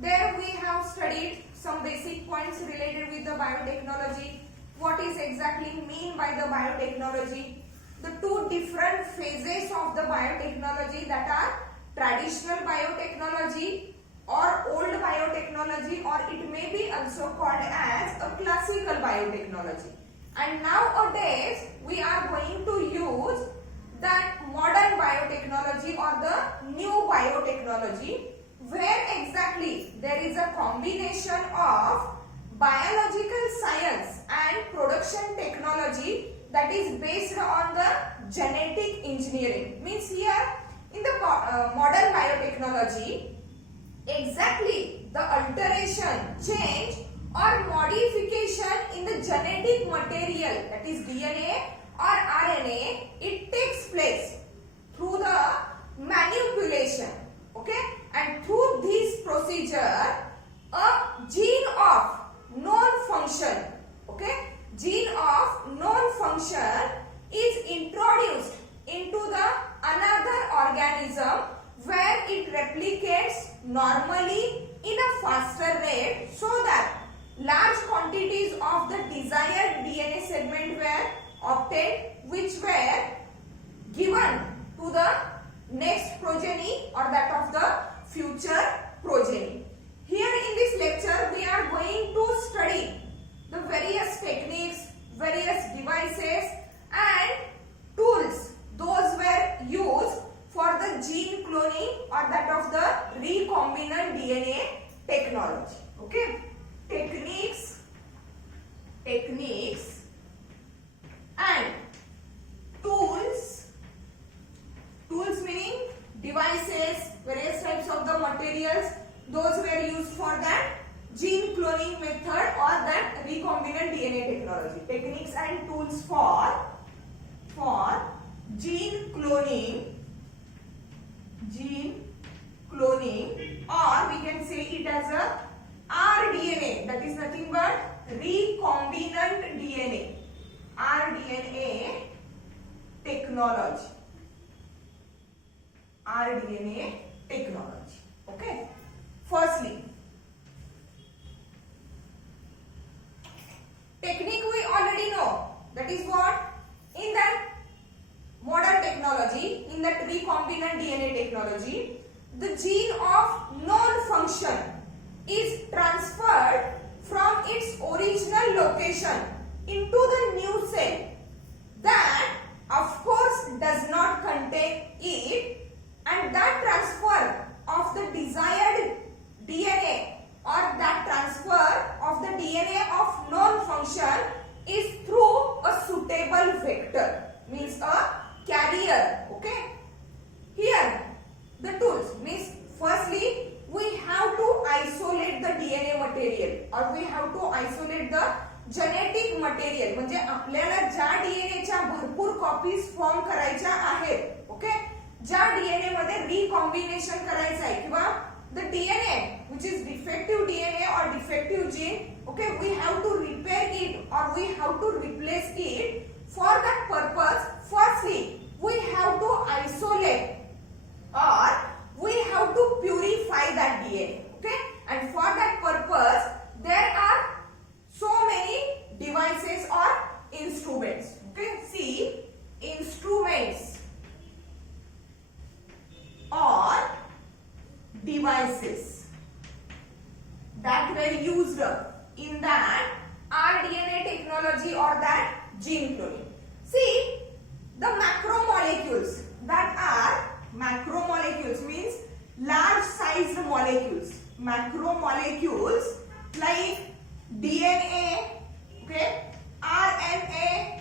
There we have studied some basic points related with the biotechnology. What is exactly mean by the biotechnology? The two different phases of the biotechnology, that are traditional biotechnology or old biotechnology, or it may be also called as a classical biotechnology. And nowadays we are going to use that modern biotechnology or the new biotechnology, where exactly there is a combination of biological science and production technology that is based on the genetic engineering. Means here in the modern biotechnology, exactly the alteration, change or modification in the genetic material, that is DNA or RNA, it takes place through the manipulation. Okay, and through this procedure a gene of known function, okay, gene of known function is introduced into the another organism, where it replicates normally in a faster rate, so that large quantities of the desired DNA segment were obtained, which were given to the next progeny or that of the future progeny. Here in this lecture we are going to study the various techniques, various devices and tools those were used for the gene cloning or that of the recombinant DNA technology. Okay, techniques and tools meaning devices, various types of the materials, those were used for that gene cloning method or that recombinant DNA technology. Techniques and tools for gene cloning, or we can say it as a rDNA, that is nothing but recombinant DNA, rDNA technology. rDNA technology. Okay. Firstly, technique we already know. That is what? In that modern technology, in that recombinant DNA technology, the gene of known function is transferred from its original location into the new cell that of course does not contain it, and that transfer of the desired DNA or that transfer of the DNA of known function is through a suitable vector, means a carrier. Okay, here the tools means firstly we have to isolate the DNA material or we have to isolate the genetic material, म्हणजे आपल्याला ज्या डीएनएच्या भरपूर copies form करायच्या आहेत, okay, ज्या DNA मध्ये recombination करायचं आहे किंवा the DNA which is defective DNA or defective gene, okay, we have to repair it or we have to replace it. For that purpose firstly we have to isolate or we have to purify that DNA. Okay, and for that purpose there are so many devices or instruments. Okay, see, instruments or devices that were used in that rDNA technology or that gene cloning. See, the macromolecules, that are macromolecules means large sized molecules. Macromolecules like DNA, okay, RNA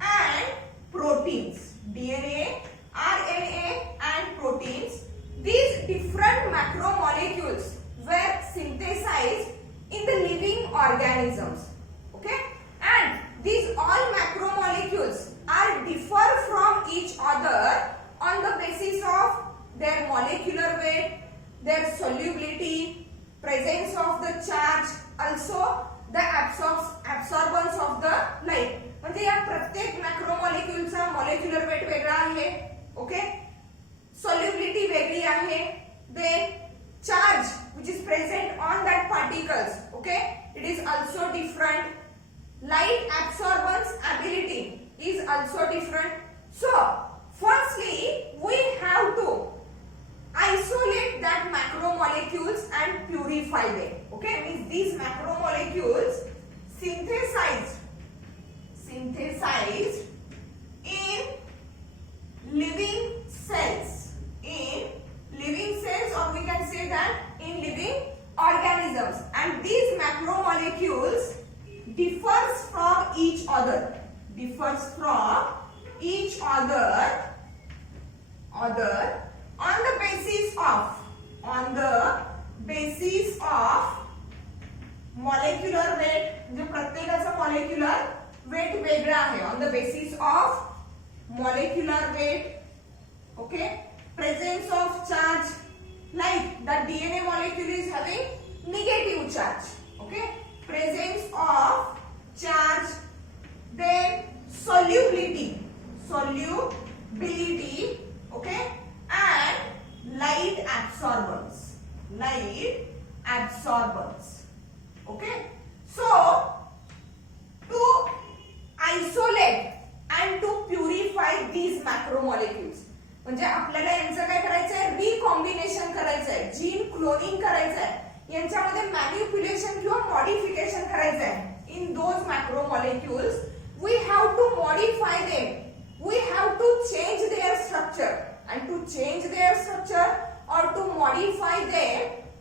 and proteins. DNA, RNA and proteins. These different macromolecules were synthesized in the living organisms. Okay, and these all macromolecules are differ from each other on the basis of their molecular weight, their solubility, presence of the charge, also the absorbance of the light. म्हणजे या प्रत्येक मॅक्रोमॉलिक्यूलचा molecular weight वेगळा आहे, okay, solubility वेगळी आहे, then charge which is present on that particles. Okay, it is also different. Light absorbance ability is also different. So firstly we have to isolate that macromolecules and purify them. Okay, means these macromolecules synthesized in living cells, or we can say that in living organisms, and these macromolecules differs from each other on the basis of molecular weight. जो प्रत्येकाचा molecular weight वेगळा आहे, on the basis of molecular weight. Okay, presence of charge, like the DNA molecule is having negative charge. Okay, presence of charge. Then solubility, okay, and light absorbance. Okay, so to isolate and to purify these macromolecules, म्हणजे आपल्याला यांचं काय करायचं आहे, recombination करायचं आहे, gene cloning करायचं आहे, यांच्यामध्ये मॅनिप्युलेशन किंवा मॉडिफिकेशन करायचं आहे. In those macromolecules we have to modify them, we have to change their structure, and to change their structure or to modify them,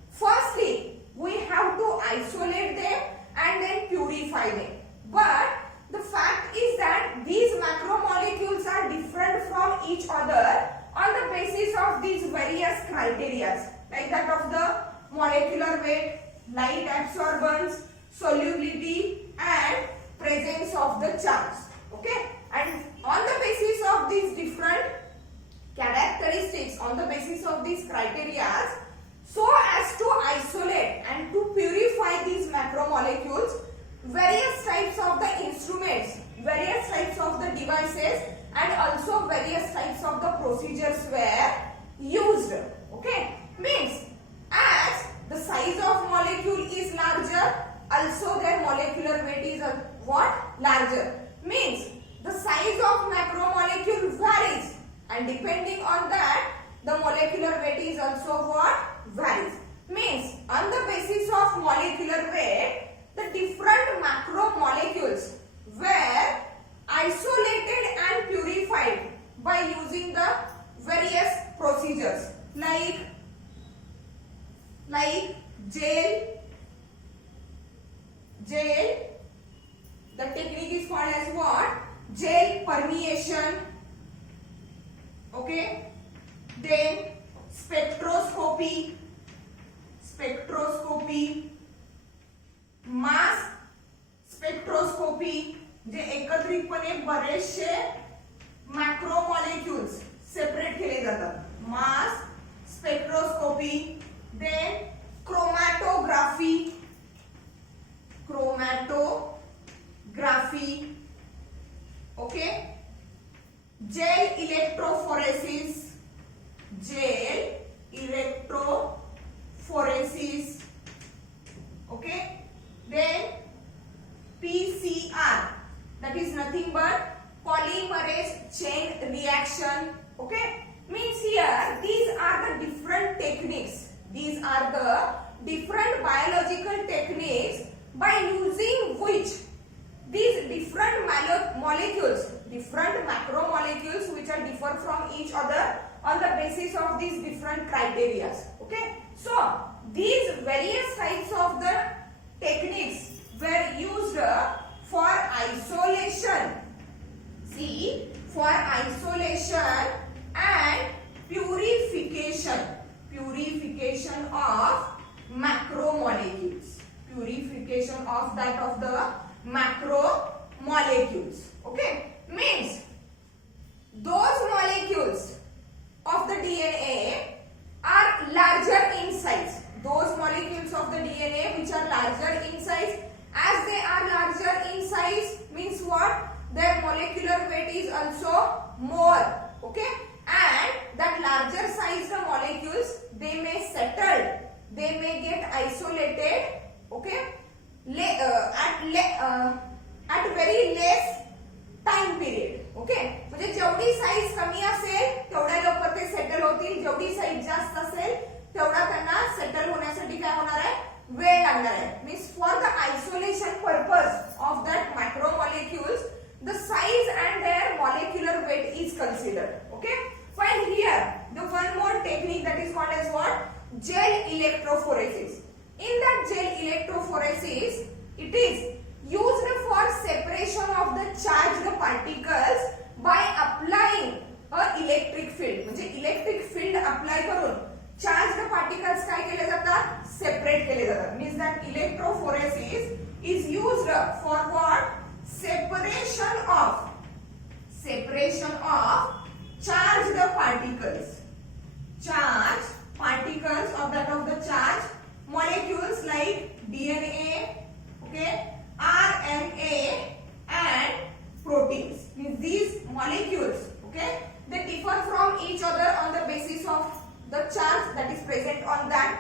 firstly we have to isolate them and then purify them. But the fact is that these macromolecules are different from each other on the basis of these various criteria, like that of the molecular weight, light absorbance, solubility, and presence of the charge. Okay, and on the basis of these different characteristics, on the basis of these criteria, so as to isolate and to purify these macromolecules, various types of the instruments, various types of the devices, and also various types of the procedures were used. Okay, means as the size of molecule is larger, also their molecular weight is what? Larger. Means the size of macromolecule varies, and depending on that the molecular weight is also what? Varies. Means on the basis of molecular weight, the different macromolecules were isolated and purified by using the various procedures, like gel. The technique is called as what? Gel permeation. Okay, then spectroscopy, mass spectroscopy, जे एकत्रितपणे बरेचसे मॅक्रोमॉलिक्युल्स separate केले जातात, mass spectroscopy. Then chromatography, okay, gel electrophoresis, okay, then PCR, that is nothing but polymerase chain reaction. Okay, means here these are the different techniques, these are the different biological techniques by using which these different molecules, different macromolecules which are differ from each other on the basis of these different criteria. Okay, so these various types of the techniques were used for isolation. See, for isolation and purification of macromolecules, purification of that of the macromolecules. Okay, means those molecules of the DNA are larger in size. Those molecules of the DNA which are larger in size, as they are larger in size means what? Their molecular weight is also more. Okay, and that larger size the molecules, they may settle they may get isolated, okay, at very less time period. Okay, म्हणजे जेवढी size कमी असेल तेवढ्या लवकर ते settle होतील, जेवढी size जास्त असेल तेवढा त्यांना सेटल होण्यासाठी काय होणार आहे, वेळ लागणार आहे. Means for the isolation purpose of that macromolecules the size and their molecular weight is considered. Okay, fine. Here the one more technique that is called as what, gel electrophoresis. In that gel electrophoresis, it is used for separation of the charged particles by applying a electric field. म्हणजे electric field apply करून charged particles काय केले जातात, separate केले जातात. Means that electrophoresis is used for what, separation of charged particles of the charged molecules like DNA, okay, RNA and proteins. Means these molecules, okay, they differ from each other on the basis of the charge that is present on that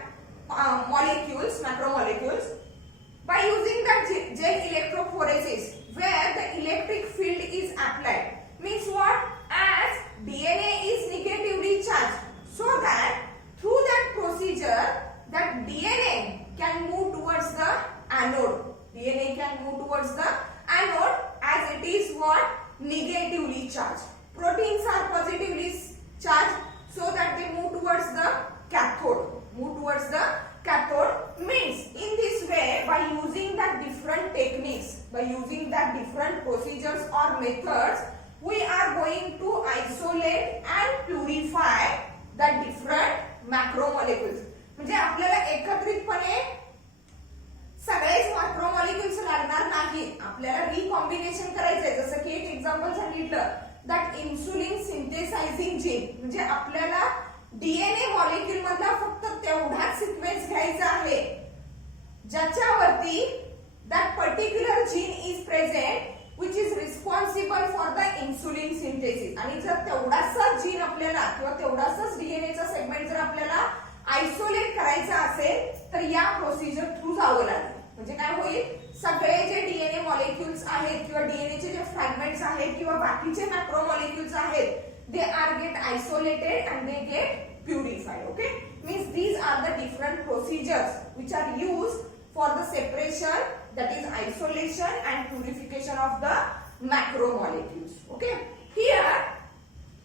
molecules, macromolecules. By using that gel electrophoresis, where the electric field is applied, means what, as DNA is negatively charged, so that through that procedure that DNA can move towards the anode. DNA can move towards the anode as it is what, negatively charged. Proteins are positively charged, so that they move towards the cathode. Means in this way, by using that different techniques, by using that different procedures or methods, we are going to isolate and purify the different macromolecules. म्हणजे आपल्याला एकत्रितपणे सगळेच मॅक्रोमॉलिक्युल्स लागणार नाही, आपल्याला recombination करायचंय. जसं की एक एक्झाम्पल सांगितलं, दॅट इन्सुलिन सिंथेसायझिंग जीन, म्हणजे आपल्याला डीएनए मॉलिक्यूल मधला फक्त तेवढाच सिक्वेन्स घ्यायचा आहे ज्याच्यावरती that particular gene is present which is responsible for the insulin synthesis. आणि जर तेवढाच जीन आपल्याला किंवा तेवढाच डीएनए चा सेगमेंट जर आपल्याला आयसोलेट करायचा असेल तर या प्रोसिजर थ्रू जावं लागेल. म्हणजे काय होईल, सगळे जे डीएनए मॉलिक्युल्स आहेत किंवा डीएनए चे जे फ्रॅगमेंट्स आहेत किंवा बाकीचे मॅक्रोमॉलिक्युल्स आहेत, they are get isolated and they get purified. Okay, means these are the different procedures which are used for the separation, that is isolation and purification of the macromolecules. Okay, here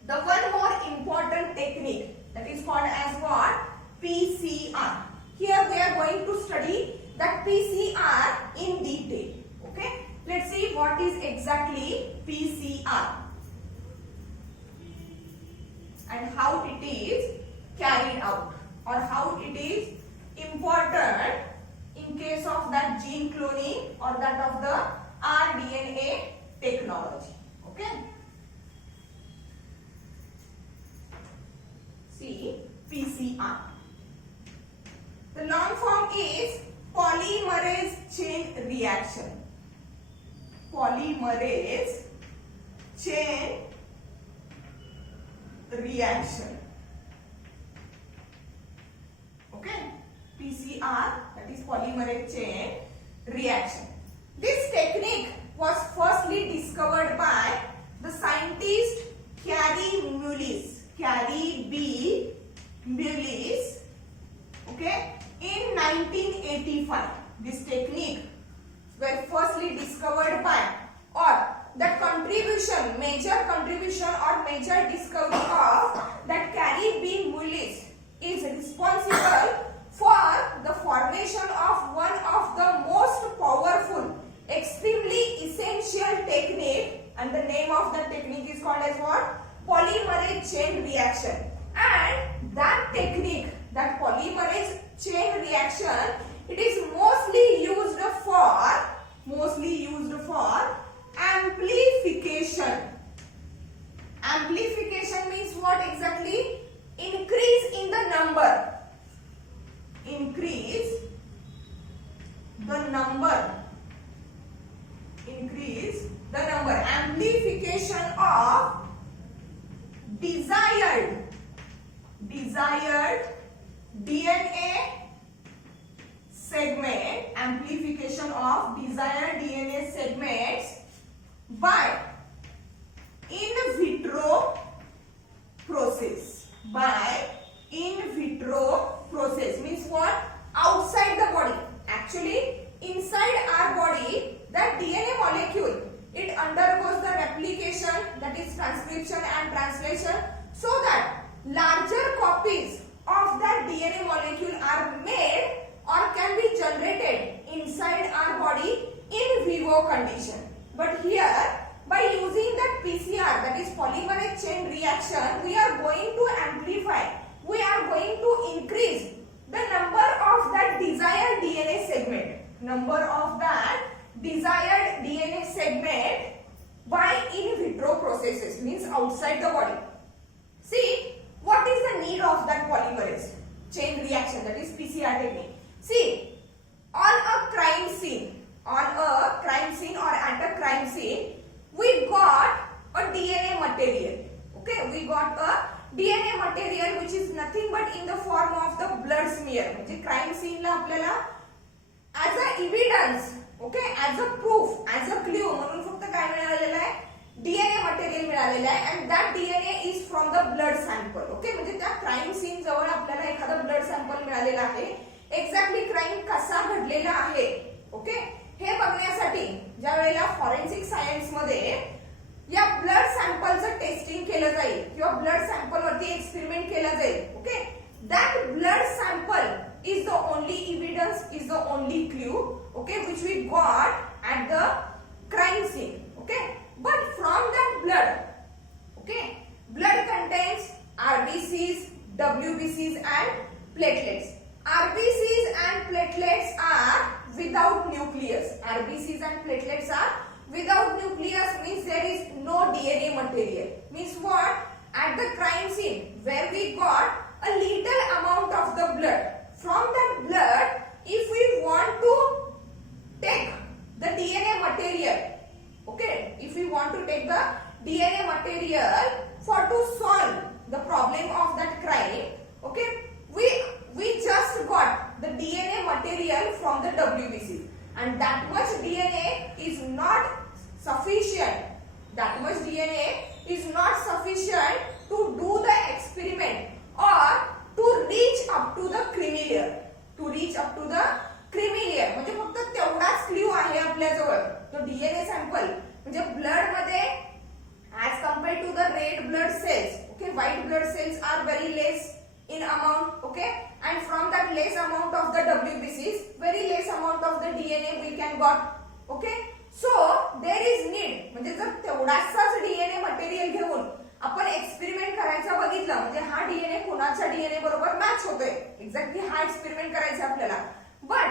the one more important technique that is called as what, PCR. Here we are going to study that PCR in detail. Okay, let's see what is exactly PCR and how it is carried out, or how it is important in case of that gene cloning or that of the rDNA technology. Okay, see PCR. The long form is polymerase chain reaction. Polymerase chain reaction. Okay, PCR, that is polymerase chain reaction. This technique was firstly discovered by the scientist Carey Mullis. Carey B. Mullis. Okay, in 1985. This technique were firstly discovered by, or the contribution, major contribution or major discovery of that Carey B. Mullis is responsible for the formation of one of the most powerful, extremely essential technique, and the name of that technique is called as what, polymerase chain reaction. And that technique, that polymerase chain reaction, it is mostly used for amplification. Amplification means what exactly? Increase in the number. Increase the number. Amplification of desired DNA segment, amplification of desired DNA segments by in vitro process. By in vitro process means what? Outside the body. Actually, inside our body, that DNA molecule, it undergoes the replication, that is transcription and translation, so that larger copies of that DNA molecule are made or can be generated inside our body in vivo condition. But here, by using that PCR, that is polymerase chain reaction, we are going to amplify, we are going to increase the number of that desired DNA segment. Number of that desired DNA segment by in vitro processes, means outside the body. See, what is the need of that polymerase chain reaction, that is PCR technique? See, on a crime scene or at a crime scene, we got a DNA material. Okay, we got a DNA material which is nothing but in the form of the blood smear. म्हणजे crime scene ला आपल्याला as a evidence, okay, as a proof, as a clue म्हणून फक्त काय मिळालेलं आहे? DNA material मिळालेलं आहे and that DNA is from the blood sample. Okay, म्हणजे त्या crime scene जवळ आपल्याला एखादा blood sample मिळालेला आहे. एक्झॅक्टली क्राइम कसा घडलेला आहे, ओके, हे बघण्यासाठी ज्या वेळेला फॉरेन्सिक सायन्स मध्ये या ब्लड सॅम्पलचं टेस्टिंग केलं जाईल किंवा ब्लड सॅम्पल वरती एक्सपेरिमेंट केलं जाईल, okay, that blood sample is the only evidence, is the only clue, okay, which we got at the crime scene, okay, but from that blood, okay, blood contains RBCs, WBCs and platelets. RBCs and platelets are without nucleus. RBCs and platelets are without nucleus, means there is no DNA material. Means what? At the crime scene where we got a little amount of the blood. From that blood, if we want to take the DNA material, okay, if we want to take the DNA material for to solve the problem of that crime, okay, we just got the DNA material from the WBC, and that much DNA is not sufficient. That much DNA is not sufficient to do the experiment or to reach up to the creamy layer. To reach up to the creamy layer म्हणजे फक्त तेवढाच clue आहे आपल्या जवळ. तो DNA sample म्हणजे blood मध्ये as compared to the red blood cells, okay, white blood cells are very less in amount, okay, and from that less amount of the WBCs, very less amount of the DNA we can got, okay, so there is need, म्हणजे जर तेवढाच DNA material घेऊन आपण experiment करायचा बघितलं म्हणजे हा DNA कोणाच्या DNA बरोबर मॅच होतोय, एक्झॅक्टली हा एक्सपेरिमेंट करायचा आपल्याला, but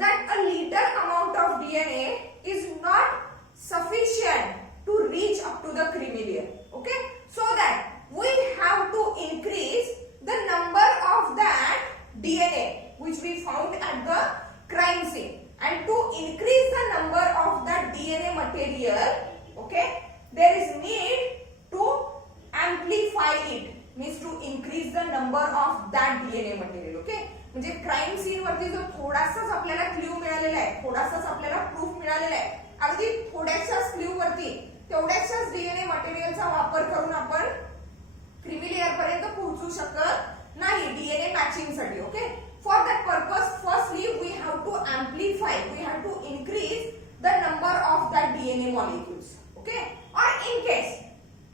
that a little amount of DNA is not sufficient to reach up to the creamy layer, okay, so that we have to increase the number of that DNA which we found at the crime scene, and to increase the number of that DNA material, okay, there is need to amplify it, means to increase the number of that DNA material, okay, म्हणजे crime scene वरती जो थोडासाच आपल्याला clue मिळालेला आहे, थोडासाच आपल्याला proof मिळालेला आहे, अगदी थोड्याशाच क्ल्यू वरती तेवढ्याशाच डीएनए मटेरियलचा वापर करून आपण क्रीमी लेयर पर्यंत पोहोचू शकत नाही डीएनए मॅचिंग साठी, okay, for that purpose firstly we have to amplify, we have to increase the number of that DNA molecules, okay, or in case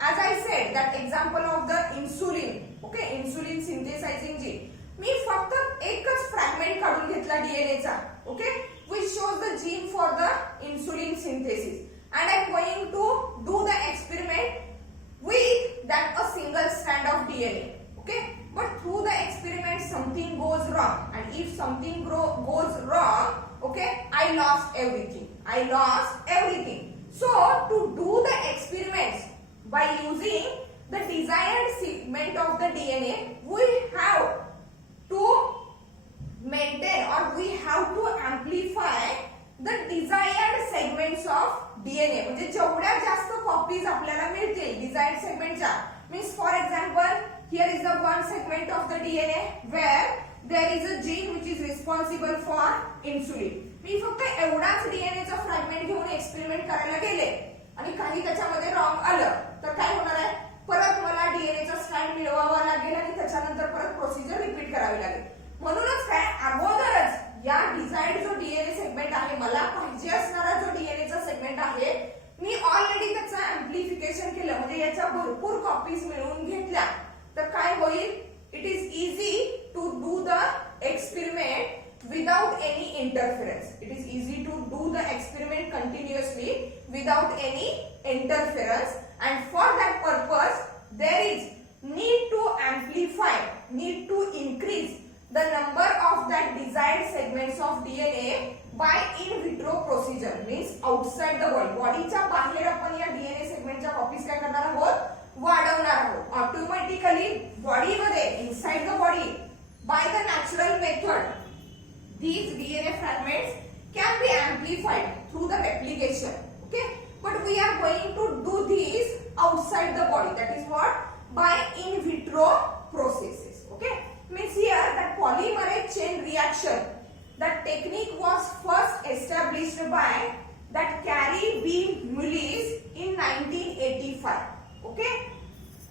as I said that example of the insulin, okay, insulin synthesizing gene, मी फक्त एकच fragment काढून घेतला DNA चा, okay, which shows the gene for the insulin synthesis, and I am going to do the experiment with that a single strand of DNA, okay, but through the experiment something goes wrong, and if something goes wrong, okay, I lost everything, so to do the experiments by using the desired segment of the DNA, we have to maintain or we have to amplify the desired segments of DNA, म्हणजे जेवढ्या जास्त copies आपल्याला मिळतील desired segmentच्या, means for example here is the one segment of the DNA where there is a gene which is responsible for insulin. मी फक्त एवढाच DNA चा fragment घेऊन experiment करायला गेले आणि काही त्याच्यामध्ये रॉंग आलं तर काय होणार आहे, परत मला डीएनए चा स्ट्रँड मिळवावा लागेल आणि त्याच्यानंतर परत प्रोसिजर रिपीट करावी लागेल. म्हणूनच काय अगोदरच या डिझायर्ड जो डीएनए सेगमेंट आहे, मला पाहिजे असणारा जो डीएनए चा सेगमेंट आहे, मी ऑलरेडी त्याचा एम्प्लिफिकेशन केलं म्हणजे याच्या भरपूर कॉपीज मिळवून घेतल्या तर काय होईल, it is easy to do the experiment without any interference. It is easy to do the experiment continuously without any interference, and for that purpose there is need to amplify, need to increase the number of that desired segments of DNA by in vitro procedure, means outside the body. बॉडीच्या बाहेर आपण या DNA सेगमेंटच्या copies काय करणार आहोत, वाढवणार आहोत. Automatically बॉडीमध्ये inside the body by the natural method these DNA fragments can be amplified through the replication. Okay, but we are going to do this outside the body, that is what, by in vitro processes. Okay, means here that polymerase chain reaction, that technique was first established by that Carey B. Mullis in 1985. Okay,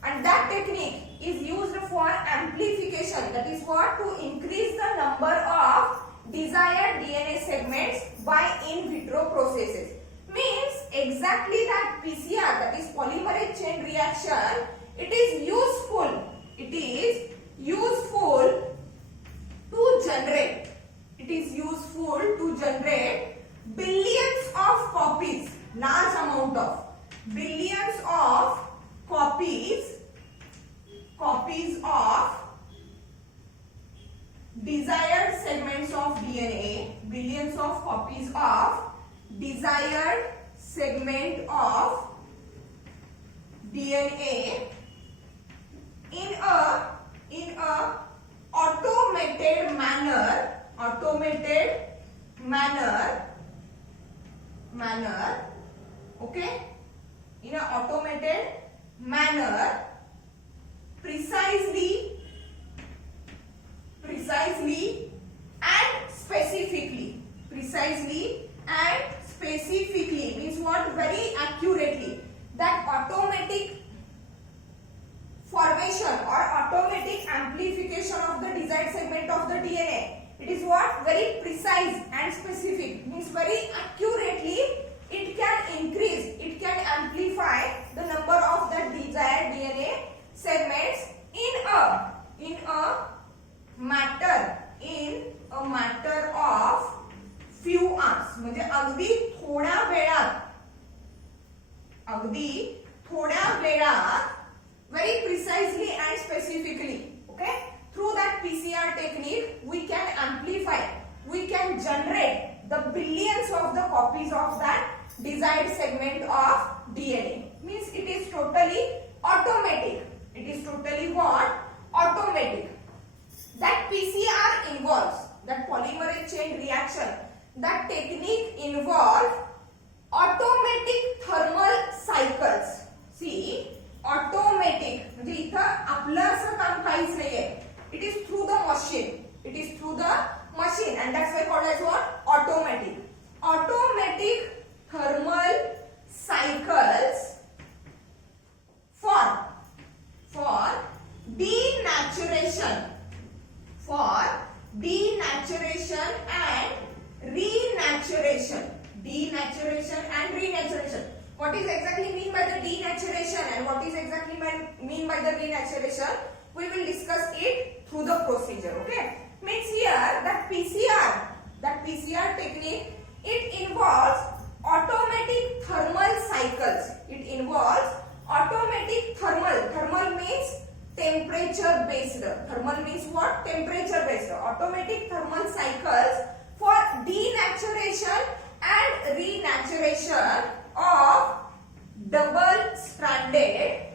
and that technique is used for amplification, that is what, to increase the number of desired DNA segments by in vitro processes. Means exactly that PCR, that is polymerase chain reaction, it is useful to generate billions of copies, large amount of billions of copies of desired segments of DNA, billions of copies of desired segment of DNA in a automated manner, okay, in a automated manner, precisely and specifically means what, very accurately, that automatic formation or automatic amplification of the desired segment of the DNA, it is what, very precise and specific, means very accurately it can increase, it can amplify the number of the desired DNA segments in a matter of few hours, म्हणजे अगदी थोड्या वेळात very precisely and specifically. Okay, through that PCR technique we can amplify, we can generate the billions of the copies of that desired segment of DNA. Means it is totally automatic, it is totally what, automatic. That PCR involves, that polymerase chain reaction, that technique involves automatic thermal cycles. See, automatic म्हणजे इथं आपलं असं काम काहीच नाहीये, it is through the machine, and that's why called as what, automatic thermal cycles for denaturation and renaturation. What is exactly mean by the denaturation and what is exactly mean by the renaturation, we will discuss it through the procedure. Okay, means here that PCR technique, it involves automatic thermal cycles. It involves automatic thermal means temperature based. Thermal means what, temperature based. Automatic thermal cycles for denaturation and renaturation of double stranded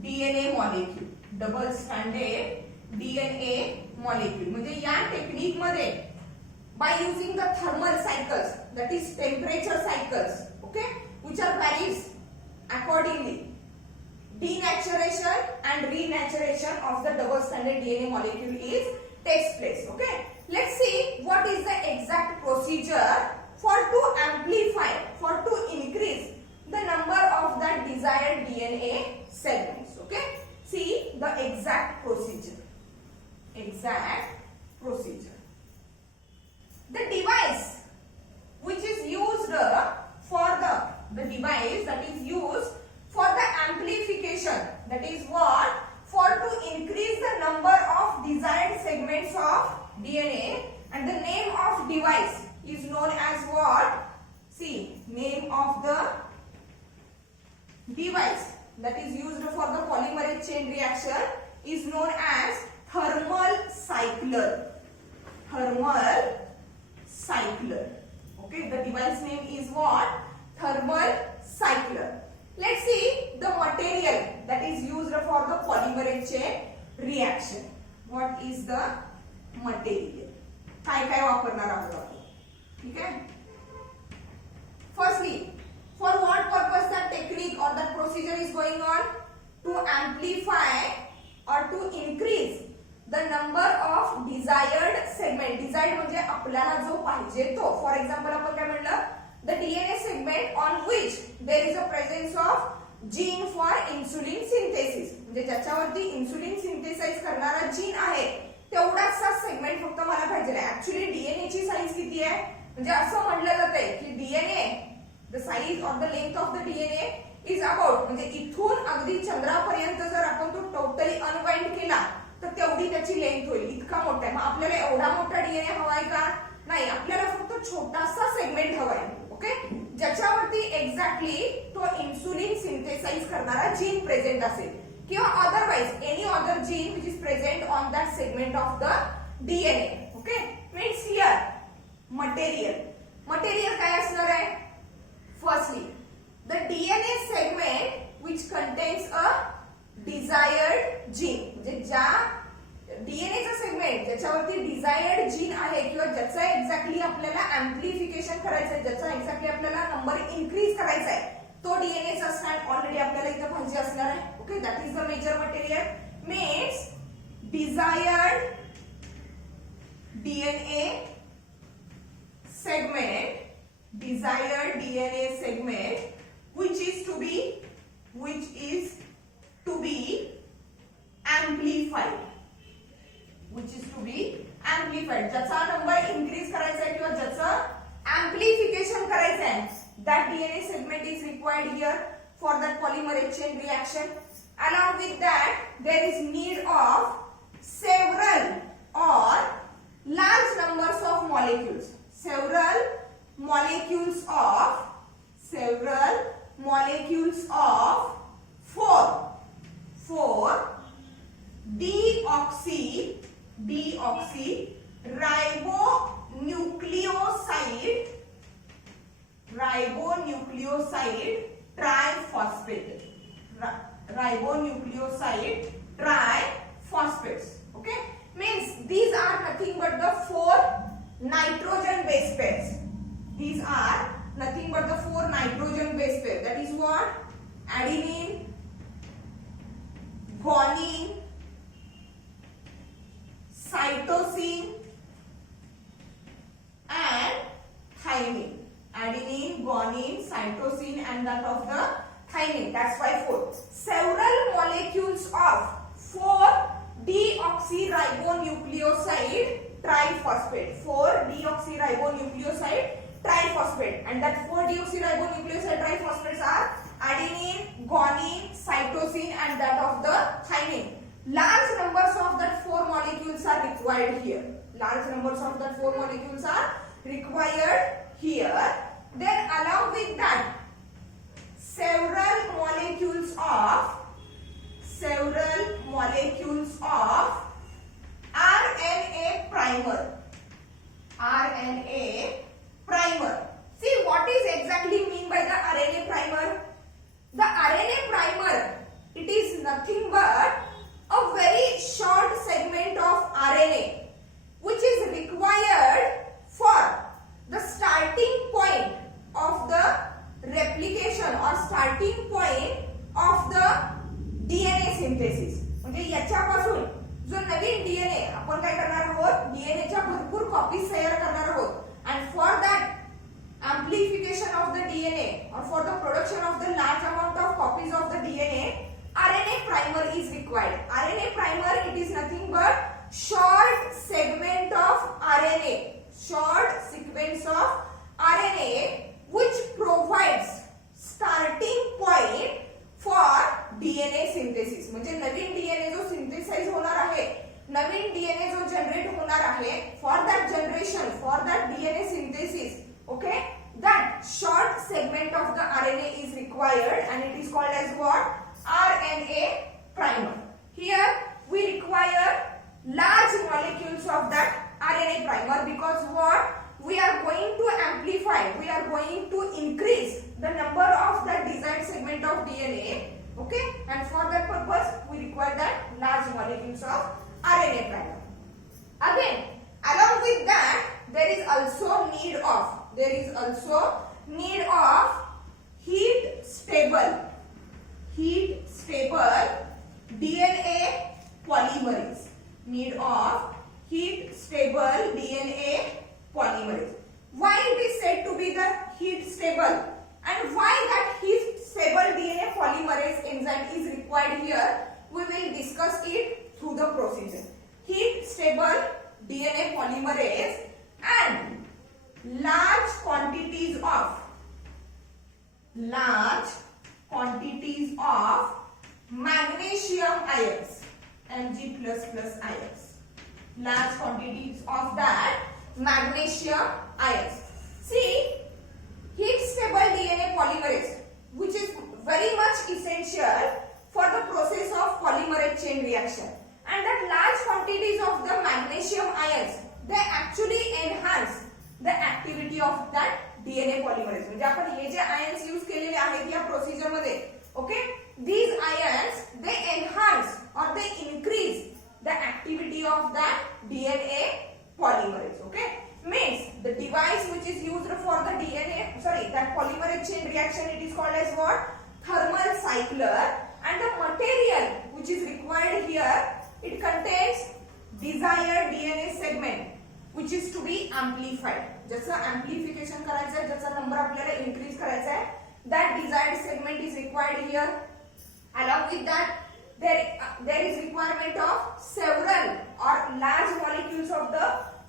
DNA molecule. Double stranded DNA molecule म्हणजे या technique मध्ये by using the thermal cycles, that is temperature cycles, okay, which are varies accordingly. denaturation and renaturation of the double stranded DNA molecule is takes place. Okay, let's see what is the exact procedure for to amplify, for to increase the number of that desired DNA segments. Okay, see the exact procedure. Exact procedure. The device which is used for the device that is used for the amplification, that is what, for to increase the number of desired segments of DNA, and the name of device is known as what? See, name of the device that is used for the polymerase chain reaction is known as thermal cycler. Thermal cycler. Okay, the device name is what? Thermal cycler. Let's see the material that is used for the polymerase chain reaction. What is the material? काय काय वापरणार आहोत आपण? ठीक आहे? Firstly, for what purpose that technique or that procedure is going on? To amplify or to increase the number of desired segment. Desired म्हणजे आपल्याला जो पाहिजे तो. For example, आपण काय म्हणलं? The DNA segment on which there is a presence of gene for insulin synthesis. म्हणजे ज्याच्यावरती इन्सुलिन सिंथेसाइज करणारा जीन आहे तेवढाच सेगमेंट फक्त मला पाहिजे आहे. ऍक्च्युअली डीएनए ची साईज किती आहे? म्हणजे असं म्हटलं जातंय की DNA, the size of the length of the DNA is about, म्हणजे इथून अगदी चंद्रापर्यंत जर आपण तो टोटली अनवाइंड केला तर तेवढी त्याची लेंथ होईल. इतका मोठा आहे. मग आपल्याला एवढा मोठा डीएनए हवाय का? नाही, आपल्याला फक्त छोटासा सेगमेंट हवाय. ओके, ज्याच्यावरती एक्झॅक्टली तो इन्सुलिन सिंथेसाइज करणारा जीन प्रेझेंट असेल किंवा otherwise any other gene which is present on that segment of the DNA. Okay, means here material. Material काय असणार आहे? Firstly the DNA segment which contains a desired gene. म्हणजे ज्या DNA चा segment ज्याच्यावरती desired gene आहे किंवा ज्याचा एक्झॅक्टली आपल्याला अँप्लिफिकेशन करायचं आहे, ज्याचा एक्झॅक्टली आपल्याला नंबर इन्क्रीज करायचा आहे, तो डीएनए चा स्ट्रँड ऑलरेडी आपल्याला इथे पाहिजे असणार आहे. Okay, that is the major material. Means desired DNA segment, desired DNA segment which is to be amplified, ज्याचा नंबर इन्क्रीज करायचा आहे किंवा ज्याचं एम्प्लिफिकेशन करायचं आहे, that DNA segment is required here for that polymerase chain reaction. Along with that, there is need of several or large numbers of molecules. Several molecules of four deoxy ribonucleoside triphosphates. Okay, means these are nothing but the four nitrogen base pairs. These are nothing but the four nitrogen base pairs. That is what? Adenine, guanine, cytosine and thymine. Adenine, guanine, cytosine and that of the thymine. That's why four. Several molecules of 4-deoxyribonucleoside triphosphate. 4-deoxyribonucleoside triphosphate. And that 4-deoxyribonucleoside triphosphates are adenine, guanine, cytosine and that of the thymine. Large numbers of that four molecules are required here. Then along with that, several molecules of RNA primer. See, what is exactly mean by the RNA primer? The RNA primer, it is nothing but a very short segment of RNA which is required for the starting point of the replication or starting point of the copies तयार करणार आहोत. And for that amplification of the DNA or for the production of the large amount of copies of the DNA, RNA primer is required. RNA primer, it is nothing but short segment of RNA, short sequence of RNA which provides starting point for DNA synthesis. म्हणजे नवीन DNA जो synthesize होणार आहे, नवीन DNA जो generate होणार आहे, for that generation, for that DNA synthesis, okay, that short segment of the RNA is required and it is called as what? RNA primer. Here we require large molecules of that RNA primer because what? We are going to amplify, we are going to increase the number of the desired segment of DNA, okay, and for that purpose we require that large molecules of RNA primer. Again, along with that, there is also need of heat stable DNA polymerase. Need of heat stable DNA polymerase. Why it is said to be the heat stable and why that heat stable DNA polymerase enzyme is required here, we will discuss it through the procedure. Heat stable DNA polymerase and large quantities of magnesium ions, Mg++ ions, large quantities of that magnesium ions. See, heat stable DNA polymerase, which is very much essential for the process of polymerase chain reaction, and that large quantities of the magnesium ions, they actually enhance the activity of that DNA polymerase. म्हणजे आपण हे जे ions use केलेले आहेत या procedure मध्ये, okay, these ions they enhance or they increase the activity of that DNA polymerase. Okay, means the device which is used for the that polymerase chain reaction, it is called as what? Thermal cycler, and the material which is required here, it contains desired DNA segment which is to be amplified. जसं amplification करायचं आहे, ज्याचा number आपल्याला increase करायचा आहे, that desired segment is required here. Along with that, there is requirement of several or large molecules of the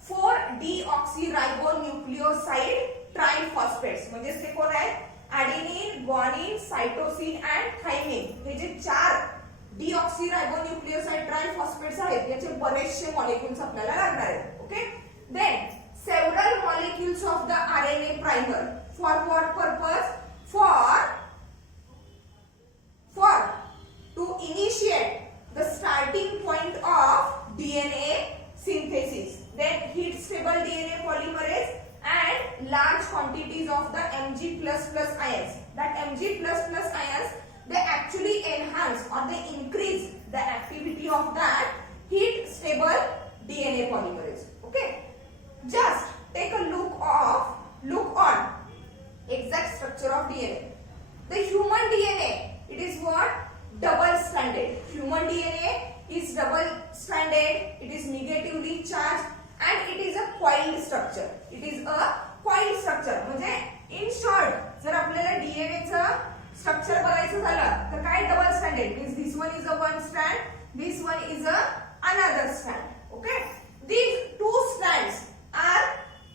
4-deoxyribonucleoside triphosphates. म्हणजे ते कोण आहेत? Adenine, guanine, cytosine and thymine. Hey J 4 deoxyribonucleoside triphosphates आहेत, याचे बरेचसे molecules आपल्याला लागणार आहेत. Okay, then several molecules of the RNA primer. For what purpose? For to initiate the starting point of DNA synthesis. Then heat stable DNA polymerase and large quantities of the Mg++ ions. That Mg++ ions, they actually enhance or they increase the activity of that heat stable DNA polymerase. Okay, just take a look on exact structure of DNA. The human DNA, it is what? Double stranded. Human DNA is double stranded, it is negatively charged and it is a coiled structure. It is a coiled structure. म्हणजे in short, जर आपल्याला DNA चं structure बघायचं झालं तर काय double stranded means this one is a one strand, this one is a another strand. Okay, these two strands are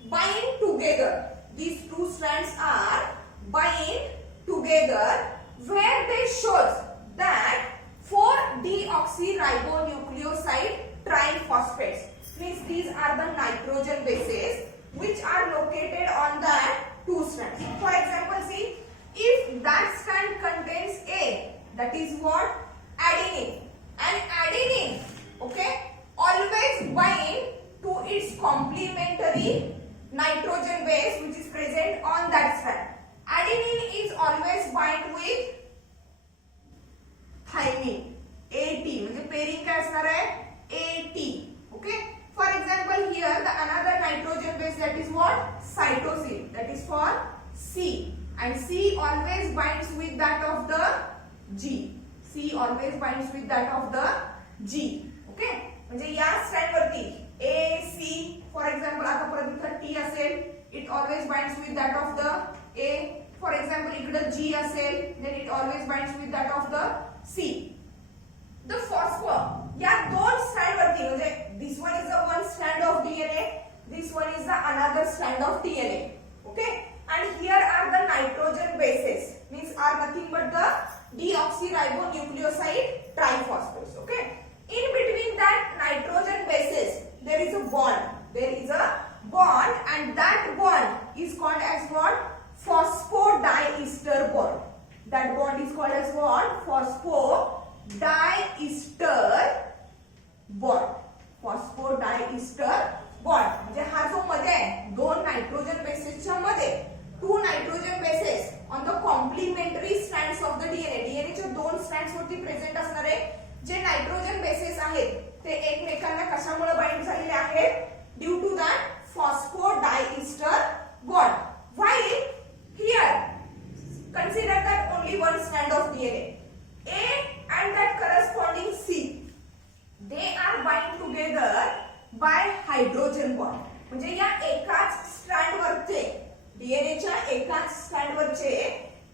bind together. These two strands are bind together where they shows that 4-deoxyribonucleoside triphosphates means these are the nitrogen bases which are located on that two strands. For example, see, if that strand contains A, that is what? Adenine, and adenine, okay, always bind to its complementary nitrogen base which is present on that strand. Adenine is always bind with thymine, AT, म्हणजे pairing काय असणार आहे? AT. Okay, for example here the another nitrogen base, that is what? Cytosine, that is for C, and C always binds with that of the G. C always binds with that of the G. Okay, म्हणजे या strand वरती A, C, for example, आता it always binds with that of the A. For example, इकडे G असेल, then it always binds with that of the C. The phosphor या दोन strand वरती म्हणजे this one is the one strand of DNA, this one is the another strand of DNA. Okay, and here are the nitrogen bases, means are nothing but the deoxyribonucleoside triphosphates. Okay, in between that nitrogen bases there is a bond. There is a bond, and that bond is called as what? Phosphodiester bond. That bond is called as what? Phosphodiester bond. Phosphodiester bond. म्हणजे हा जो मध्ये आहे दोन nitrogen बेसेसच्या मध्ये two nitrogen bases on the complementary strands of the DNA. डीएनएच्या दोन स्ट्रँड्स वरती प्रेझेंट असणारे जे नायट्रोजन बेसेस आहेत ते एकमेकांना कशामुळे बाइंड झालेले आहेत? Due to that phosphodiester bond. While here consider that only one strand of DNA, A and that corresponding C, they are bind together by hydrogen bond. म्हणजे या एकाच स्ट्रँड वरचे डीएनएच्या एकाच स्ट्रँड वरचे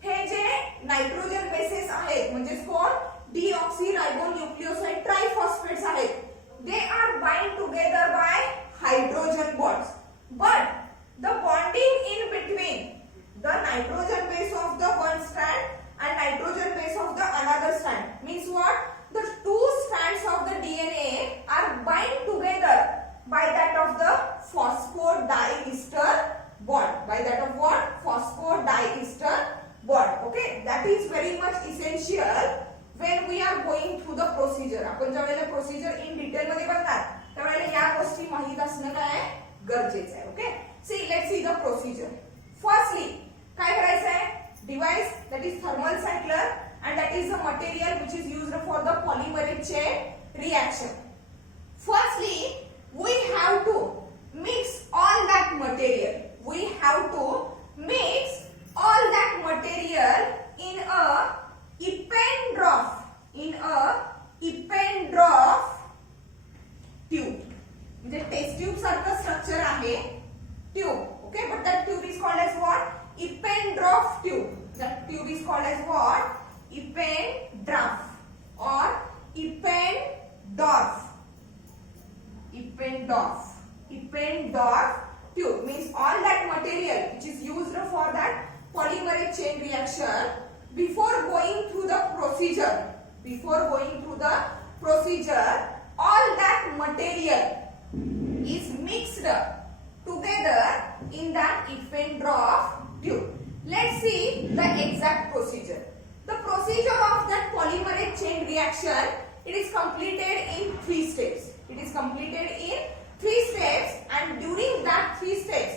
हे जे नायट्रोजन बेसेस आहेत म्हणजे कोण? deoxyribonucleoside triphosphates आहेत. They are bind together by hydrogen bonds, but the bonding in between the nitrogen base of the one strand and nitrogen base of the another strand means what? The two strands of the DNA are bind together by that of the phosphodiester bond. By that of what? Phosphodiester bond. Okay, that is very much essential when we are going through the procedure. आपण ज्यावेळेला procedure in detail मध्ये बघणार त्यावेळेला या गोष्टी माहित असणं काय गरजेचं आहे. Okay, see let's see the procedure. Firstly काय करायचं आहे? Device that is thermal cycler and that is the material which is used for the polymerase chain reaction. Firstly, we have to mix all that material. We have to mix all that material in a Eppendorf, in a Eppendorf tube. म्हणजे test tube सारखं structure आहे tube. Okay, but that tube is called as what? Eppendorf tube. That tube is called as what? Eppendorf or Eppendorf. Eppendorf. Eppendorf tube means all that material which is used for that polymerase chain reaction. Before going through the procedure, all that material is mixed together in that Eppendorf tube. Let's see the exact procedure. The procedure of that polymerase chain reaction, it is completed in 3 steps. It is completed in 3 steps, and during that 3 steps,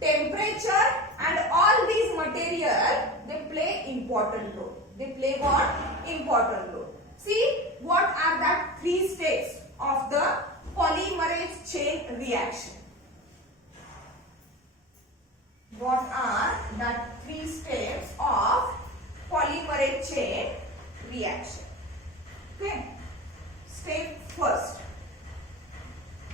temperature and all these material they play important role. They play what? Important role. See what are that 3 steps of the polymerase chain reaction. What are that 3 steps of polymerase chain reaction? Okay, step first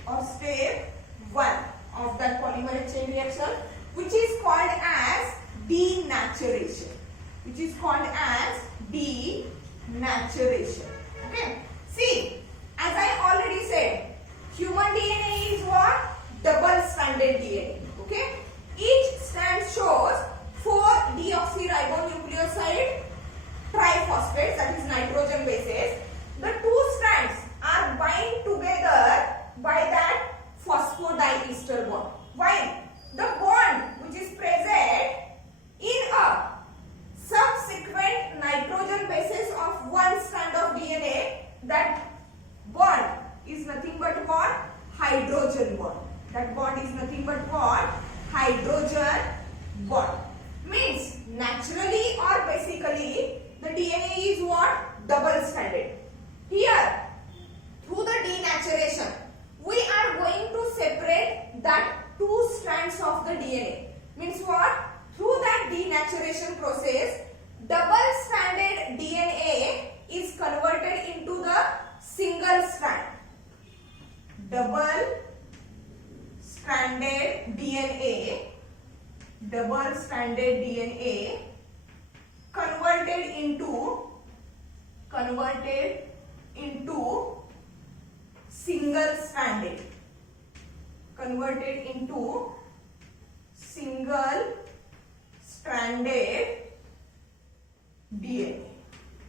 or step 1 of that polymerase chain reaction, which is called as denaturation. Which is called as denaturation. Okay, see, as I already said, human DNA is what? Double-stranded DNA. Okay, each strand shows 4 deoxyribonucleoside triphosphates, that is nitrogen bases. The 2 strands are bind together by that phosphodiester bond. While the bond which is present in a subsequent nitrogen bases of one strand of DNA, that bond is nothing but what? Hydrogen bond. That bond is nothing but what? Hydrogen bond. Means naturally or basically the DNA is what? Double-stranded. Here, through the denaturation, we are going to separate that 2 strands of the DNA. Means what? Through that denaturation process, double-stranded DNA is converted into the single strand. Double-stranded DNA double stranded DNA converted into single stranded DNA.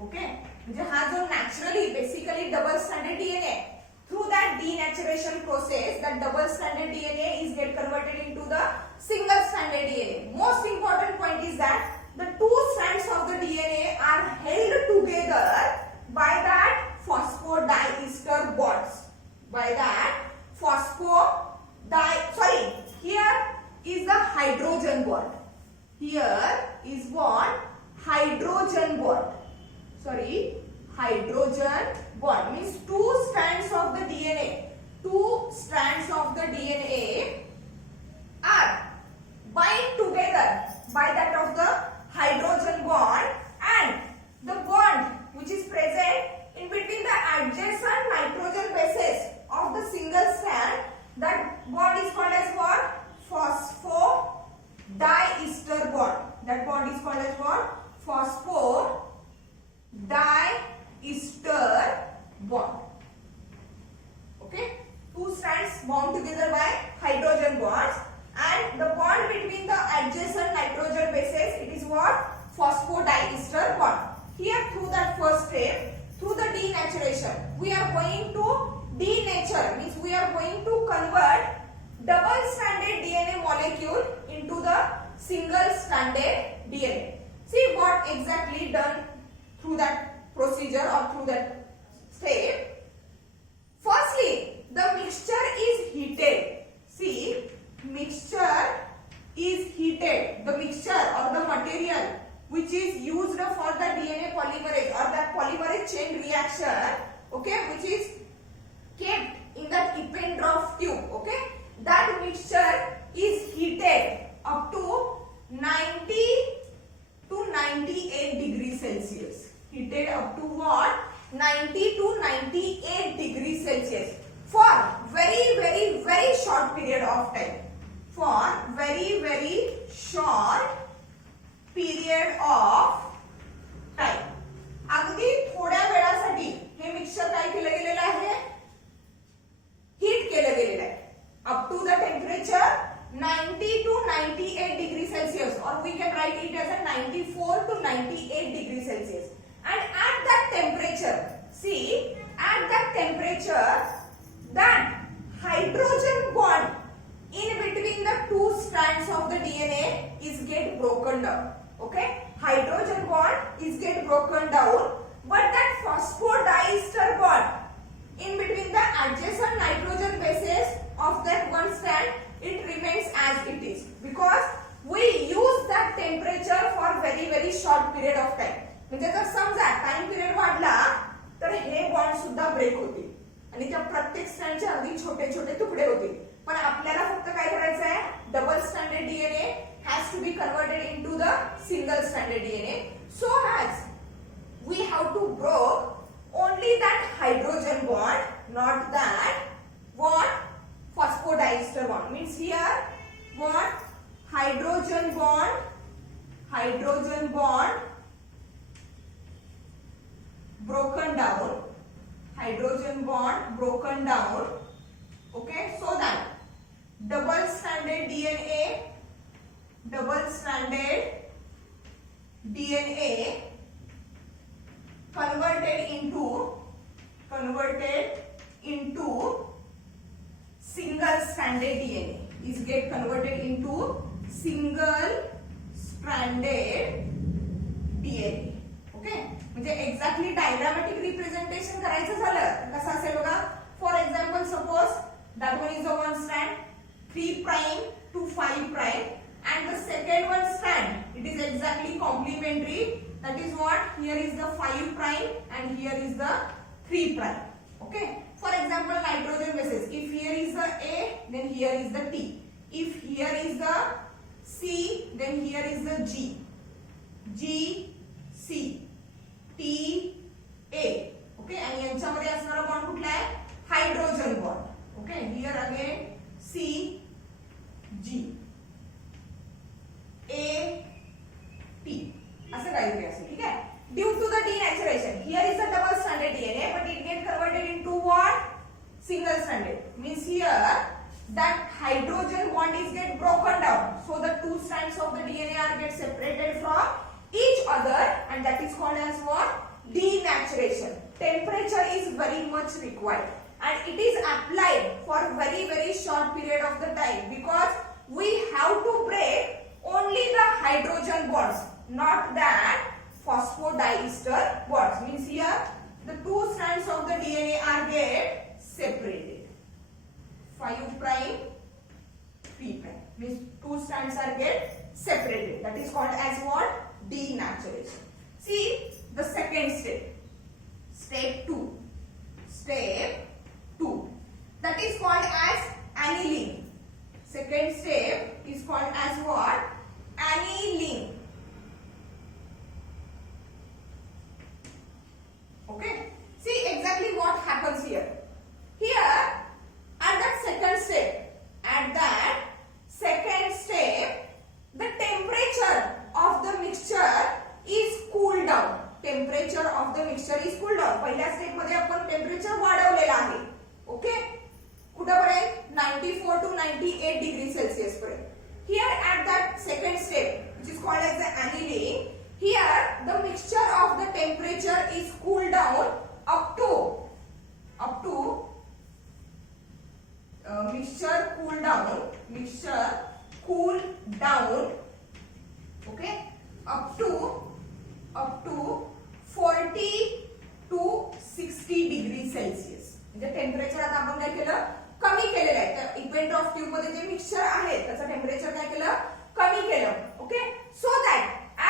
Okay, म्हणजे हा जो naturally basically double stranded DNA through that denaturation process that double stranded DNA is get converted into the single stranded DNA. Most important point is that the two strands of the DNA are held together by that phosphodiester bonds. Here is the hydrogen bond. Here is what? Hydrogen bond. Hydrogen bond means two strands of the DNA are bind together by that of the hydrogen bond, and the bond which is present in between the adjacent nitrogen bases of the single strand, that bond is called as what? Phosphodiester bond. That bond is called as what? Phosphodiester bond. Okay, two strands bound together by hydrogen bonds, and the bond between the adjacent nitrogen bases, it is what? Phosphodiester bond. Here through that first step, through the denaturation, we are going to denature, means we are going to convert double stranded DNA molecule into the single stranded DNA. See what exactly done through that procedure or through that step. Firstly, the mixture is heated. See, mixture is heated. The mixture or the material which is used for the DNA polymerase or that polymerase chain reaction, okay, which is kept in that Eppendorf tube, okay, that mixture is heated up to 90 to 98 degrees Celsius. Heated up to what? 90 to 98 degrees Celsius for very short period of time. For very short period of time. अगदी थोड्या वेळासाठी हे mixture काय केलं गेलेलं आहे? Heat केलं गेलेलं आहे. Up to the temperature 90 to 98 degrees Celsius, or we can write it as a 94 to 98 degrees Celsius. And at that temperature, see, at that temperature, that hydrogen bond in between the two strands of the DNA is get broken down. Okay, hydrogen bond is get broken down, but that phosphodiester bond in between the adjacent nitrogen bases of that one strand, it remains as it is, because we use that temperature for very short period of time. म्हणजे जर समजा time period वाढला तर हे bond सुद्धा break होतील आणि त्या प्रत्येक स्ट्रँडचे अगदी छोटे छोटे तुकडे होतील. पण आपल्याला फक्त काय करायचं आहे? Double stranded DNA has to be converted into the single stranded DNA. So as we have to break only that hydrogen bond, not that what? Phosphodiester bond. Means here what? Hydrogen bond broken down. Hydrogen bond broken down. Okay, so that double stranded DNA converted into single stranded DNA is get converted into single stranded DNA. Okay, म्हणजे exactly diagrammatic representation करायचं झालं कसं असेल बघा. For example suppose that one is the one strand 3 prime to 5 prime, and the second one strand it is exactly complementary, that is what? Here is the 5 prime and here is the 3 prime. Okay, for example nitrogen bases, if here is the A then here is the T, if here is the C then here is the G C T A. Okay, आणि यांच्यामध्ये असणारा bond कुठला आहे? Hydrogen bond. Okay, here again C G. hydrogen bond is get broken down. So the two strands of the DNA are get separated from each other, and that is called as what? Denaturation. Temperature is very much required, and it is applied for very short period of the time, because we have to break only the hydrogen bonds, not that phosphodiester bonds. Means here the two strands of the DNA are get separated. 5 prime, 3 prime. Means two strands are get separated. That is called as what? Denaturation. See the second step. Step 2. Step 2. That is called as annealing. Second step is called as what? Annealing. Okay. See exactly what happens here. Here at that second step, the temperature of the mixture is cooled down. Temperature of the mixture is cooled down. पहिल्या step मध्ये आपण temperature वाढवलेलं आहे. Okay. कुठपर्यंत 94 to 98 degree Celsius पर्यंत. Here at that second step, which is called as the annealing, here the mixture of the temperature is cooled down up to mixture cool down, okay, up to 40 to 60 degree Celsius. म्हणजे temperature आता आपण काय केलं? कमी केलेलं आहे. तर equator of tube मध्ये जे मिक्सचर आहे त्याचं टेम्परेचर काय केलं? कमी केलं. Okay. So that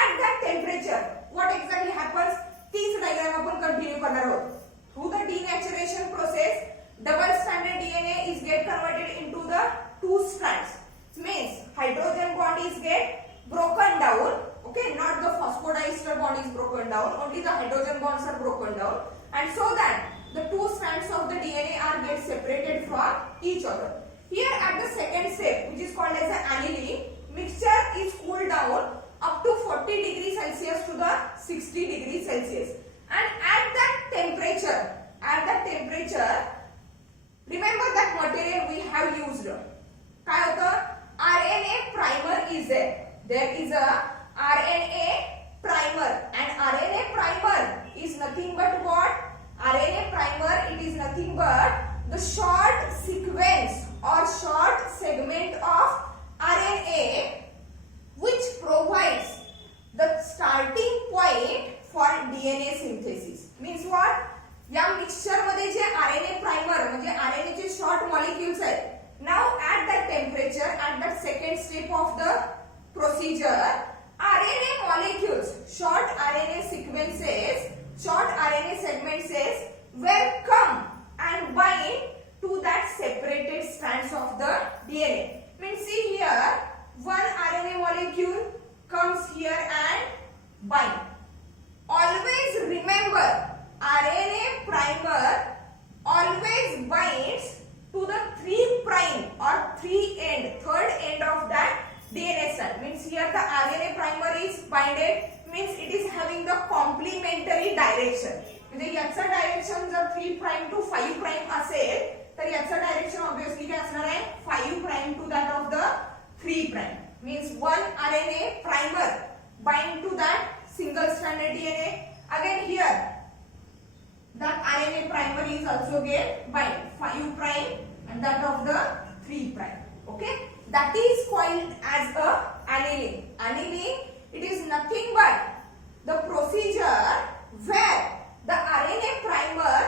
at that temperature what exactly happens? तीच डायग्राम आपण कंटिन्यू करणार आहोत. Through the denaturation process, double stranded DNA is get converted into the two strands. Means hydrogen bond is get broken down. Okay, not the phosphodiester bond is broken down. Only the hydrogen bonds are broken down, and so that the two strands of the DNA are get separated from each other. Here at the second step, which is called as the annealing, mixture is cooled down up to 40 degrees Celsius to the 60 degrees Celsius. And at that temperature, remember that material we have used. काय होतं? RNA primer is there. There is a RNA primer, and RNA primer is nothing but what? RNA primer, it is nothing but the short sequence or short segment of RNA which provides the starting point for DNA synthesis. Means what? या mixture मध्ये जे RNA primer म्हणजे RNA चे short molecules आहेत. Now at that temperature, at that second step of the procedure, RNA molecules, short RNA sequences, short RNA segments will come and bind to that separated strands of the DNA. Means see here, one RNA molecule comes here and bind. Always remember, RNA primer always binds to the 3 prime or third end of that DNA strand. Means here the RNA primer is binded, means it is having the complementary direction. म्हणजे याचा direction जर 3 prime to 5 prime असेल तर याचा direction obviously काय असणार आहे? 5 prime to that of the 3 prime. Means one RNA primer bind to that single stranded DNA. Again here that RNA primer is also get bind 5 prime and that of the 3 prime. Okay, that is called as a annealing. Annealing, it is nothing but the procedure where the RNA primer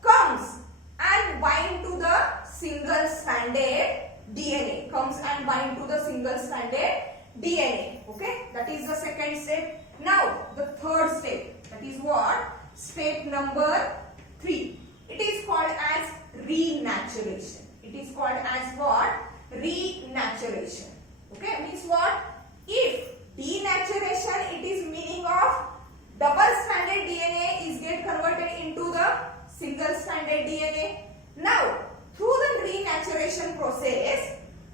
comes and bind to the single stranded DNA. Comes and bind to the single stranded DNA. Okay, that is the second step. Now the third step, that is what? Step number 3. It is called as renaturation. It is called as what? Renaturation. Okay, means what? If denaturation, it is meaning of double stranded DNA is get converted into the single stranded DNA. Now through the renaturation process,